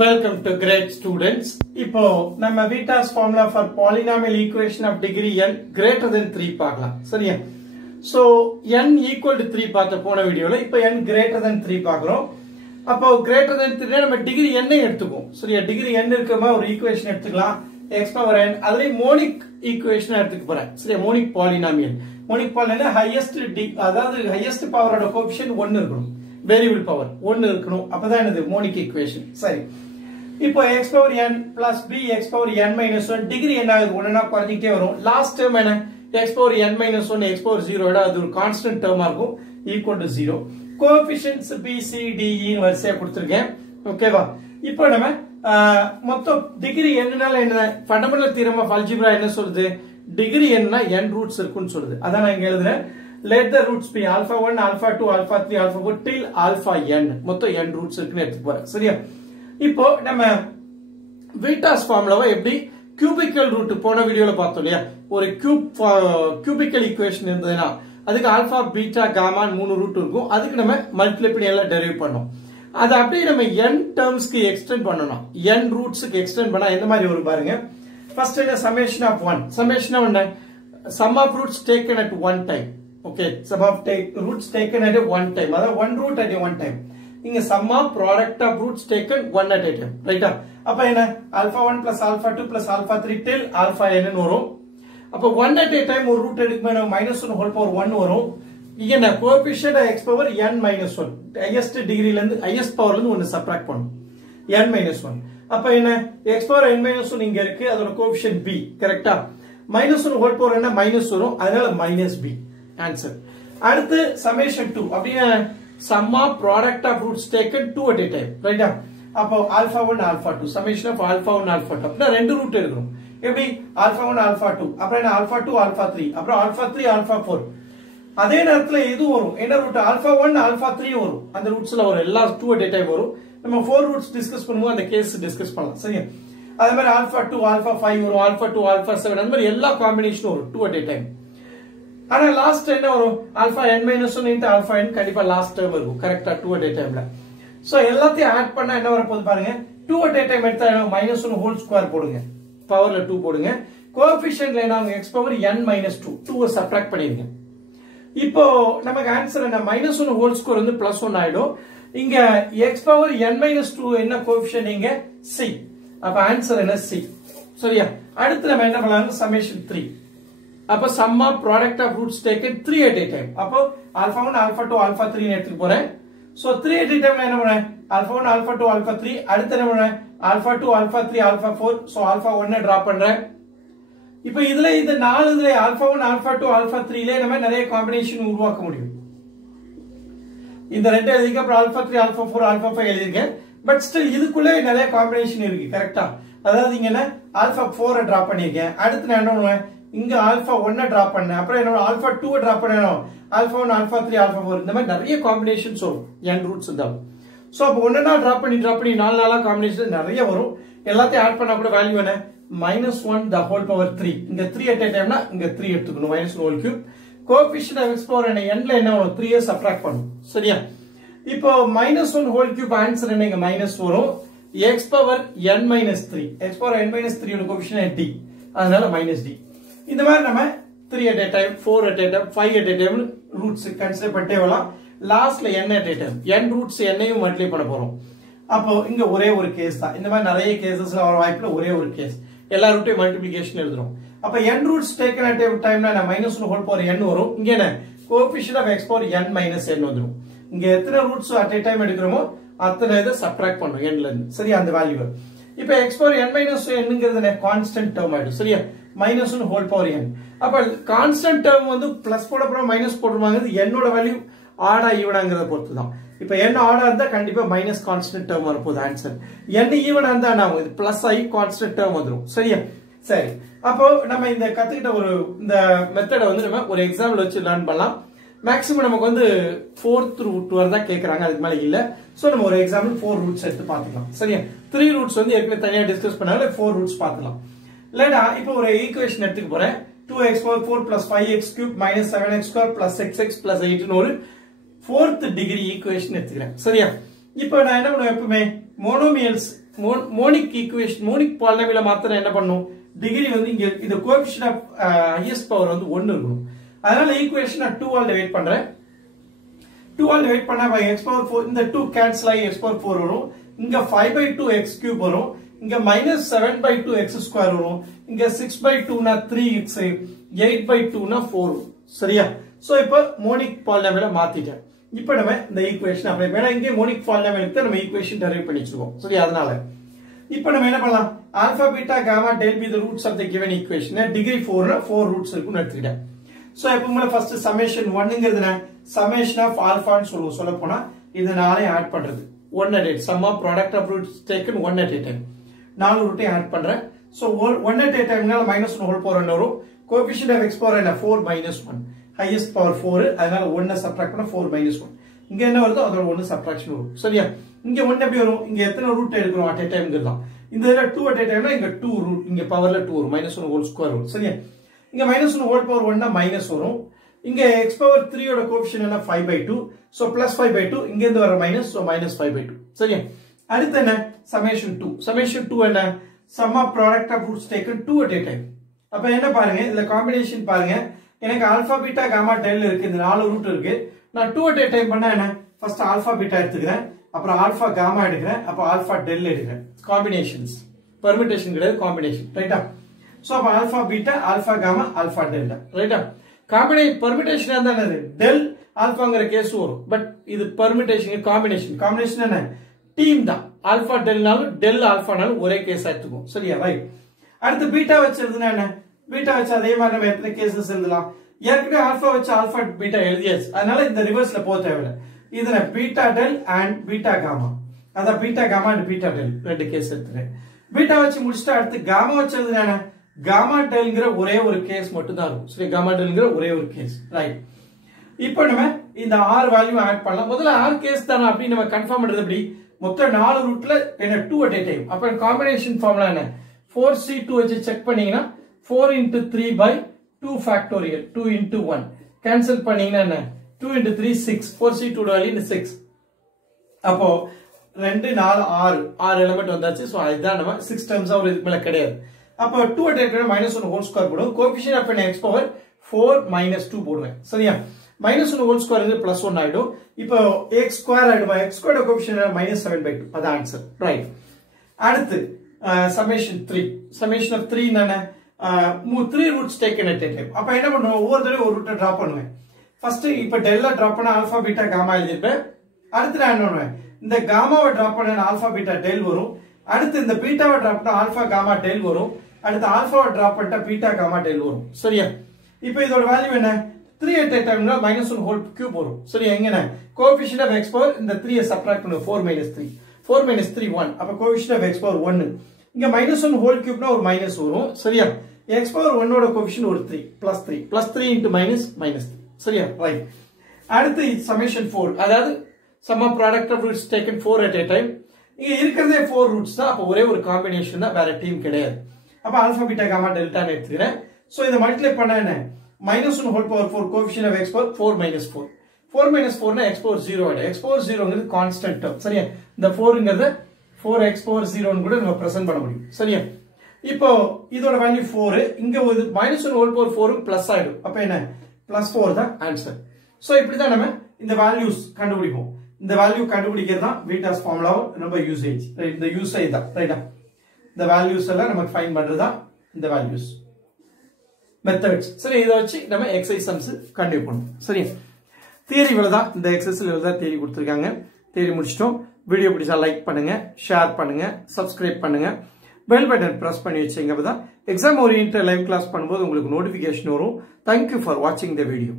Welcome to great students. இப்போ நம்ம Vitas formula for polynomial equation of degree n greater than 3 பார்க்கலாம். சரியா? So n equal to 3 பார்த்த போன வீடியோல இப்போ n greater than 3 பார்க்கிறோம். அப்போ greater than 3 நம்ம டிகிரி n ஐ எடுத்துக்குவோம். சரியா? டிகிரி n இருக்கமா ஒரு ஈக்குவேஷன் எடுத்துக்கலாம். x power n அதுல மோனிக் ஈக்குவேஷன் எடுத்துக்க போறேன். சரியா? Monic polynomial. Monic polynomial highest அதாவது ஹையஸ்ட் பவரோட கோஎஃபிஷியன்ட் 1 இருக்கணும். வேரியபிள் பவர் 1 இருக்கணும். அப்பதான் என்னது மோனிக் ஈக்குவேஷன். சரி. இப்போ x power n plus b x power n minus 1 degree என்ன ஆகுது ஒண்ணா குறைஞ்சிட்டே வரும். லாஸ்ட் டேர்ம் என்ன x power n minus 1 x power 0 விட அது ஒரு கான்ஸ்டன்ட் டேர்மா இருக்கும் equal to 0. Coefficients b c d e ன்னு வரிசையா கொடுத்திருக்கேன். ஓகேவா? இப்போ நம்ம மொத்தம் டிகிரி என்னனால என்ன ஃபண்டமெண்டல் தியரம் ஆஃப் அல்ஜிப்ரா என்ன சொல்லுது? டிகிரி என்னன்னா n ரூட்ஸ் இருக்குன்னு சொல்லுது. அதான் நான் இங்க எழுதுறேன். Let the roots be alpha 1 alpha 2 alpha 3 alpha 4 till alpha n. மொத்தம் n ரூட்ஸ் இருக்குன்னு எடுத்து போறேன். சரியா? இப்போ நம்ம Vitas ஃபார்முலாவை எப்படி கியூபிக்கல் ரூட் போன வீடியோல பார்த்தோம் இல்லையா? ஒரு கியூபிக்கல் ஈக்குவேஷன் இருந்ததுன்னா அதுக்கு ஆல்பா பீட்டா காமா மூணு ரூட் இருக்கும். அதுக்கு நம்ம மல்டிப்ளை பண்ணி எல்லாம் டெரைவ் பண்ணோம். அது அப்படியே நம்ம n டேர்ம்ஸ்க்கு எக்ஸ்டெண்ட் பண்ணனும். n ரூட்ஸ்க்கு எக்ஸ்டெண்ட் பண்ணா எந்த மாதிரி வரும் பாருங்க. ஃபர்ஸ்ட் என்ன சம்மேஷன் ஆஃப் 1. சம்மேஷன் ஆஃப் என்ன? Sum of roots taken at one time. Okay, sum of roots taken at one time. That one root at one time. Inga sum of product of roots taken one at a time. Right? Appa enna alpha 1 plus alpha 2 plus alpha 3 till alpha n nu varum. Appa one at a time or root edukuma minus 1 whole power 1 varum. Iga na coefficient x power n minus 1. Highest degree la irundhu highest power la irundhu one subtract pannum. n minus 1. Appa enna x power n minus 1 inga irukku adoda coefficient b. Correct? Minus 1 whole power enna minus varum. Adala minus b. Answer. அடுத்து summation 2 அப்படினா sum of product of roots taken 2 at a time. Right? அப்போ alpha 1 alpha 2 summation of alpha 1 alpha 2 அப்படினா ரெண்டு root எடுக்கணும். எப்படி alpha 1 alpha 2 அப்புறம் alpha 2 alpha 3 அப்புறம் alpha 3 alpha 4. அதே நேரத்துல இது வரும். என்ன ரூட் alpha 1 alpha 3 வரும். அந்த ரூட்ஸ்ல வரும். எல்லா 2 at a time வரும். நம்ம 4 ரூட்ஸ் டிஸ்கஸ் பண்ணுவோம். அந்த கேஸ் டிஸ்கஸ் பண்ணலாம். சரியா? அதே மாதிரி alpha 2 alpha 5 வரும். alpha 2 alpha 7 அந்த மாதிரி எல்லா காம்பினேஷனும் வரும் 2 at a time. ஆனா லாஸ்ட் என்ன வரும்? Alpha n minus 1 into alpha n கண்டிப்பா லாஸ்ட் டேர்ம் இருக்கும். கரெக்ட்டா 2 at a timeல. சோ எல்லாத்தையும் ஆட் பண்ணா என்ன வர போகுது பாருங்க. 2 at a time எடுத்தா -1 ஹோல் ஸ்கொயர் போடுங்க. பவர்ல 2 போடுங்க. கோஎஃபிஷியன்ட்ல என்ன ஆகும்? x power n minus 2 2 subtract பண்ணிருங்க. இப்போ நமக்கு ஆன்சர் என்ன? -1 ஹோல் ஸ்கொயர் வந்து +1 ஆயிடும். இங்க x power n minus 2 என்ன கோஎஃபிஷியன்ட் இங்க? c. அப்ப ஆன்சர் என்ன? c. சரியா? அடுத்து நம்ம என்ன பண்ணலாம்? சம்மேஷன் 3. அப்ப sum of product of roots taken 3 at a time. அப்போ alpha 1 alpha 2 alpha 3 ன்னு எடுத்துட்டு போறேன். சோ 3 at a time என்ன பண்றேன்? alpha 1 alpha 2 alpha 3 அடுத்து என்ன பண்றேன்? alpha 2 alpha 3 alpha 4. So alpha 1 drop பண்றேன். இப்போ இதுல இந்த 4 இதுல alpha 1 alpha 2 alpha 3 ல நம்ம நிறைய காம்பினேஷன் உருவாக்க முடியும். இந்த ரெண்டு எழுதிக்க அப்புறம் alpha 3 alpha 4 alpha 5 எழுதிருக்கேன். But still இதுக்குள்ள நிறைய காம்பினேஷன் இருக்கு. கரெக்ட்டா? அதாவது இங்க என்ன alpha 4 டிராப் பண்ணிருக்கேன். அடுத்து நான் என்ன பண்ணுவேன்? இங்க ஆல்பா 1 டிராப் பண்ணேன். அப்புறம் என்ன ஆல்பா 2 டிராப் பண்ணனும். ஆல்பா 1 ஆல்பா 3 ஆல்பா 4 இந்த மாதிரி நிறைய காம்பினேஷன்ஸ் வரும் n ரூட்ஸ் இருந்தாலும். சோ அப்ப ஒண்ணா டிராப் பண்ணி 4 நாளா காம்பினேஷன் நிறைய வரும். எல்லாத்தையும் ஆட் பண்ணா கூட வேல்யூ என்ன? -1 the whole power 3. இங்க 3 at a timeனா இங்க 3 எடுத்துக்கணும். -1 whole cube. Coefficient of x power n ல என்ன வரும்? 3 சப்ட்ராக்ட் பண்ணனும். சரியா? இப்போ -1 whole cube ஆன்சர் என்ன? இங்க மைனஸ் வரும். x power n minus 3. x power n minus 3 ஓட கோஎஃபிஷியன்ட் d. அதனால -d. இந்த மாதிரி நம்ம 3 at a time 4 at a time 5 at a time roots consider பண்ணிட்டே வரலாம். லாஸ்ட்ல n at a time n roots n-ஐயும் மல்டிப்ளை பண்ண போறோம். அப்போ இங்க ஒரே ஒரு கேஸ் தான். இந்த மாதிரி நிறைய கேसेसல வர வாய்ப்புல ஒரே ஒரு கேஸ். எல்லா ரூட்டையும் மல்டிப்ளிகேஷன் எழுதுறோம். அப்ப n roots taken at a timeனா -1 ஹோல் பவர் n வரும். இங்க என்ன? Coefficient of x power n minus n வந்துரும். இங்க எத்தனை ரூட்ஸ் at a time எடுக்கறோமோ அத்தனை இத சப்ட்ராக்ட் பண்ணனும் n ல இருந்து. சரியா? அந்த வேல்யூ. இப்போ x power n minus nங்கிறது என்ன? கான்ஸ்டன்ட் டேர்ம் ஆயிடும். சரியா? -1 whole power n. அப்ப கான்ஸ்டன்ட் டேர்ம் வந்து பிளஸ் போட அப்புறம் மைனஸ் போடுவாங்க. n ஓட வேல்யூ ஆடா ஈவனாங்கறத பொறுத்து தான். இப்போ n ஆடா இருந்தா கண்டிப்பா மைனஸ் கான்ஸ்டன்ட் டேர்ம் வரப்போகுது ஆன்சர். n ஈவனா இருந்தா நாம இது பிளஸ் ஆகி கான்ஸ்டன்ட் டேர்ம் வந்துரும். சரியா? சரி. அப்போ நம்ம இந்த கத்துக்கிட்ட இந்த மெத்தட வந்து நம்ம ஒரு எக்ஸாம்பிள் வச்சு லேர்ன் பண்ணலாம். மேக்ஸிமம் நமக்கு வந்து 4th ரூட் வரதா கேக்குறாங்க. அதுக்கு மேல இல்ல. சோ நம்ம ஒரு எக்ஸாம்பிள் 4 ரூட்ஸ் எடுத்து பாத்துக்கலாம். சரியா? 3 ரூட்ஸ் வந்து ஏற்கனவே தனியா டிஸ்கஸ் பண்ணால 4 ரூட்ஸ் பாத்துக்கலாம். இல்லடா இப்போ ஒரு ஈக்குவேஷன் எடுத்துக்க போறேன். 2x power 4 plus 5x cube minus 7x square plus 6x plus 8 ன்னு ஒரு 4th டிகிரி ஈக்குவேஷன் எடுத்துக்கிறேன். சரியா? இப்போ நான் என்ன பண்ணுவேன்? எப்பவுமே மோனோமியல்ஸ் மோனிக் ஈக்குவேஷன் மோனிக் பாலினாமியல மாத்திரம் என்ன பண்ணும் டிகிரி வந்து இங்க இந்த கோஎஃபிஷியன்ட் ஆஃப் ஹையஸ்ட் பவர் வந்து 1 இருக்கணும் அதனால ஈக்குவேஷன் நான் 2 ஆல் டிவைட் பண்றேன் 2 ஆல் டிவைட் பண்ணா by x power 4 இந்த 2 கேன்சல் ஆகி x power 4 வரும் இங்க 5/2 x cube வரும் இங்க -7/2 x square வரும் இங்க 6/2 னா 3x 8/2 னா 4 சரியா சோ இப்போ மோனிக் பாலினாமியல மாத்திட்டேன் இப்போ நம்ம இந்த ஈக்குவேஷன் அப்ளை பண்ணா இங்க மோனிக் பாலினாமியலுக்கு நம்ம ஈக்குவேஷன் டெரைவ் பண்ணிச்சிருக்கோம் சரி அதனால இப்போ நம்ம என்ன பண்ணலாம் alpha beta gamma del be the roots of the given equation degree 4 ல 4 ரூட்ஸ் இருக்குன்னு எடுத்துக்கிட்டேன் சோ எப்பவுமே ஃபர்ஸ்ட் சமேஷன் 1ங்கிறது என்ன சமேஷன் ஆஃப் ஆல்பான்னு சொல்ல போனா இது நாளே ஆட் பண்றது 1 at a sum of product of roots taken 1 at a time நாலு ரூட்டை ஆட் பண்றேன் so 1 at a timeனால -1 whole power 1 வரும் கோஎஃபிஷியன்ட் ஆஃப் x பவர் என்ன 4 -1 ஹையஸ்ட் பவர் 4 அதனால 1 சப்ட்ராக்ட் பண்ணா 4 -1 இங்க என்ன வருதோ அதோட 1 சப்ட்ராக்ஷன் வரும் சரியா இங்க 1 எப்படி வரும் இங்க எத்தனை ரூட் எடுக்கிறோம் at a timeங்கறலாம் இந்த இதுல 2 at a timeனா இங்க 2 ரூட் இங்க பவர்ல 2 வரும் -1 ஹோல் ஸ்கொயர் வரும் சரியா இங்க -1 ஹோல் பவர் 1 னா மைனஸ் வரும் இங்க x பவர் 3 ஓட கோஎஃபிஷியன்ட் என்ன 5/2 சோ +5/2 இங்க இருந்து வர மைனஸ் சோ -5/2 சரியா அடுத்து என்ன சமேஷன் 2 என்ன sum of product of roots taken 2 at a time அப்ப என்ன பாருங்க இதுல காம்பினேஷன் பாருங்க எனக்கு ஆல்பா பீட்டா காமா டெல் இருக்கு இந்த நாலு ரூட் இருக்கு நான் 2 at a time பண்ணா என்ன ஃபர்ஸ்ட் ஆல்பா பீட்டா எடுத்துக்கிறேன் அப்புறம் ஆல்பா காமா எடுக்கிறேன் அப்புறம் ஆல்பா டெல் எடுக்கிறேன் காம்பினேஷன்ஸ் பெர்முடேஷன் கிடையாது காம்பினேஷன் ரைட்டா சோ அப்ப alpha beta alpha gamma alpha delta ரைட்டா பெர்முடேஷன் இருந்தா என்னது டெல் ஆல்பாங்கற கேஸ் வரும் பட் இது பெர்முடேஷன் காம்பினேஷன் என்ன டீம் தான் ஆல்பா டெல்னாலும் டெல் ஆல்பானாலும் ஒரே கேஸ் எடுத்துக்கும் சரியா ரைட் அடுத்து பீட்டா வச்சிருந்தா என்ன பீட்டா வச்சு அதே மாதிரி நம்ம எத்தனை கேसेस எழுதலாம் ஏற்கனவே ஆல்பா வச்சு ஆல்பா பீட்டா எழுதியாச்சு அதனால இந்த ரிவர்ஸ்ல போக தேவையில்லை இதுல beta del and beta gamma அதான் beta gamma and beta del ரெண்டு கேஸ் எடுத்துறேன் பீட்டா வச்சு முடிச்சிட்டு அடுத்து காமா வச்சு எழுதுனா என்ன காமா டெல்ங்கற ஒரே ஒரு கேஸ் மட்டும் தான் இருக்கும் சரி காமா டெல்ங்கற ஒரே ஒரு கேஸ் ரைட் இப்போ நம்ம இந்த r வேல்யூ ஆட் பண்ணலாம் முதல்ல r கேஸ் தான அப்படி நம்ம கன்ஃபார்ம் பண்றது எப்படி மொத்த 4 ரூட்ல என்ன 2 at a time அப்ப காம்பினேஷன் ஃபார்முலா என்ன 4c2 வச்சு செக் பண்ணீங்கனா 4 into 3 by 2 factorial 2 into 1 cancel பண்ணீங்கனா என்ன 2 into 3 6 4c2 வேல்யூ 6 அப்போ 2 4 6 எலிமெண்ட் வந்தாச்சு சோ இதுதான் நம்ம 6 டர்ம்ஸ் ஒரு இதுக்கு மேல கிடையாது அப்போ 2 at a time -1 whole square போடுவோம் கோஎஃபிஷியன்ட் ஆஃப் x பவர் 4 -2 போடுவேன் சரியா -1 ஹோல் ஸ்கொயர் இருந்து +1 ஆயிடும் இப்போ x ஸ்கொயர் ஆயிடும் x ஸ்கொயர் கோஎஃபிஷியன்ட் -7/2 அதான் ஆன்சர் ரைட் அடுத்து சமேஷன் 3 சமேஷன் ஆஃப் 3 என்னன்னா 3 roots taken at a time அப்ப என்ன பண்ணுவோம் ஒவ்வொரு தடவை ஒரு ரூட்டை டிராப் பண்ணுவேன் ஃபர்ஸ்ட் இப்போ டெல்ல டிராப் பண்ணா ஆல்பா பீட்டா காமா எழுதிப்பேன் அடுத்து நான் என்ன பண்ணுவேன் இந்த காமாவை டிராப் பண்ணா ஆல்பா பீட்டா டெல் வரும் அடுத்து இந்த பீட்டாவை டிராப் பண்ணா ஆல்பா காமா டெல் வரும் அடுத்து ஆல்பாவை டிராப் பண்ணிட்டா பீட்டா காமா டெல் வரும் சரியா இப்போ இதோட வேல்யூ என்ன 3 at a time னா -1 ஹோல் கியூப் வரும் சரியா எங்கன கோஎஃபிஷியன்ட் ஆஃப் x பவர் இந்த 3 சப்ட்ராக்ட் பண்ணுங்க 4 3 1 அப்ப கோஎஃபிஷியன்ட் ஆஃப் x பவர் 1 இங்க -1 ஹோல் கியூப்னா ஒரு மைனஸ் வரும் சரியா x பவர் 1 ஓட கோஎஃபிஷியன்ட் ஒரு 3 +3 into -3 சரியா ரைட் அடுத்து சமேஷன் 4 அதாவது sum of product of roots taken 4 at a time இங்க இருக்குறதே 4 ரூட்ஸ் தான் அப்ப ஒரே ஒரு காம்பினேஷன் தான் வேற டீம் கிடையாது அப்ப ஆல்பா பீட்டா காமா டெல்டா னு எடுத்துக்கிறேன் சோ இத மல்டிப்ளை பண்ணா என்ன -1 whole power 4 coefficient of x power 4 4 னா x பவர் 0 ஆயிடும் x பவர் 0ங்கிறது கான்ஸ்டன்ட் டேர்ம் சரியா இந்த 4ங்கிறது 4x பவர் 0 னு கூட நம்ம பிரசன்ட் பண்ண முடியும் சரியா இப்போ இதோட வேல்யூ 4 இங்க ஒரு -1 ஹோல் பவர் 4 பிளஸ் ஆயிடும் அப்ப என்ன +4 தான் ஆன்சர் சோ இப்படி தான் நம்ம இந்த வேல்யூஸ் கண்டுபிடிப்போம் இந்த வேல்யூ கண்டுபிடிக்கிறது தான் பீட்டாஸ் ஃபார்முலா நம்ம யூசேஜ் இந்த யூசேஜ் தான் ரைட்டா இந்த வேல்யூஸ் எல்லாம் நமக்கு ஃபைண்ட் பண்றதா இந்த வேல்யூஸ் மெத்தட்ஸ் சரி இத வச்சு நம்ம எக்ஸர்சைஸ் சம்ஸ் கண்டினியூ பண்ணுவோம் சரி தியரி இவ்வளவுதான் இந்த எக்ஸர்சைஸ்ல இவ்வளவுதான் தியரி கொடுத்திருக்காங்க தியரி முடிச்சிட்டோம் வீடியோ பிடிச்சா லைக் பண்ணுங்க ஷேர் பண்ணுங்க சப்ஸ்கிரைப் பண்ணுங்க பெல் பட்டன் பிரஸ் பண்ணி வச்சீங்க அப்பதான் எக்ஸாம் ஓரியன்டட் லைவ் கிளாஸ் பண்ணும்போது உங்களுக்கு நோட்டிபிகேஷன் வரும் Thank you for watching the video.